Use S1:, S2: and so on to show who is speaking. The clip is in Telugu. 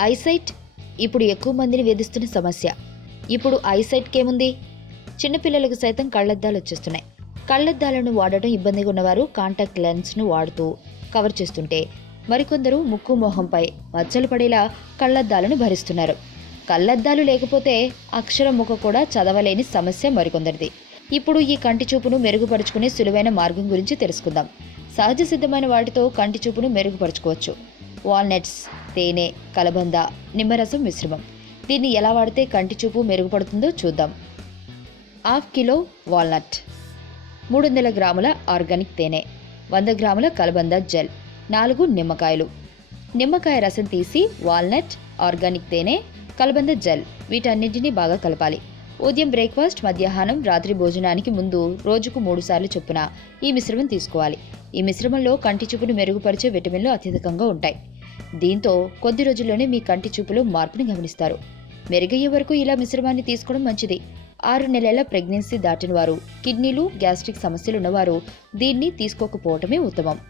S1: ఐసైట్ ఇప్పుడు ఎక్కువ మందిని వేధిస్తున్న సమస్య. ఇప్పుడు ఐసైట్కి ఏముంది చిన్నపిల్లలకు సైతం కళ్ళద్దాలు వచ్చేస్తున్నాయి. కళ్ళద్దాలను వాడటం ఇబ్బందిగా ఉన్నవారు కాంటాక్ట్ లెన్స్ను వాడుతూ కవర్ చేస్తుంటే మరికొందరు ముక్కు మొహంపై మచ్చలు పడేలా కళ్ళద్దాలను భరిస్తున్నారు. కళ్ళద్దాలు లేకపోతే అక్షరం ముఖ కూడా చదవలేని సమస్య మరికొందరిది. ఇప్పుడు ఈ కంటి చూపును మెరుగుపరుచుకునే సులువైన మార్గం గురించి తెలుసుకుందాం. సహజ సిద్ధమైన వాటితో కంటి చూపును మెరుగుపరుచుకోవచ్చు. వాల్నట్స్ తేనె కలబంద నిమ్మరసం మిశ్రమం. దీన్ని ఎలా వాడితే కంటి చూపు మెరుగుపడుతుందో చూద్దాం. Half kilo walnut. మూడు వందల గ్రాముల ఆర్గానిక్ తేనె. వంద గ్రాముల కలబంద జెల్. నాలుగు నిమ్మకాయలు. నిమ్మకాయ రసం తీసి వాల్నట్ ఆర్గానిక్ తేనె కలబంద జెల్ వీటన్నింటినీ బాగా కలపాలి. ఉదయం బ్రేక్ఫాస్ట్ మధ్యాహ్నం రాత్రి భోజనానికి ముందు రోజుకు మూడుసార్లు చొప్పున ఈ మిశ్రమం తీసుకోవాలి. ఈ మిశ్రమంలో కంటి చూపును మెరుగుపరిచే విటమిన్లు అత్యధికంగా ఉంటాయి. దీంతో కొద్ది రోజుల్లోనే మీ కంటి చూపులో మార్పుని గమనిస్తారు. మెరుగయ్యే వరకు ఇలా మిశ్రమాన్ని తీసుకోవడం మంచిది. ఆరు నెలల ప్రెగ్నెన్సీ దాటిన వారు కిడ్నీలు గ్యాస్ట్రిక్ సమస్యలు ఉన్నవారు దీన్ని తీసుకోకపోవటమే ఉత్తమం.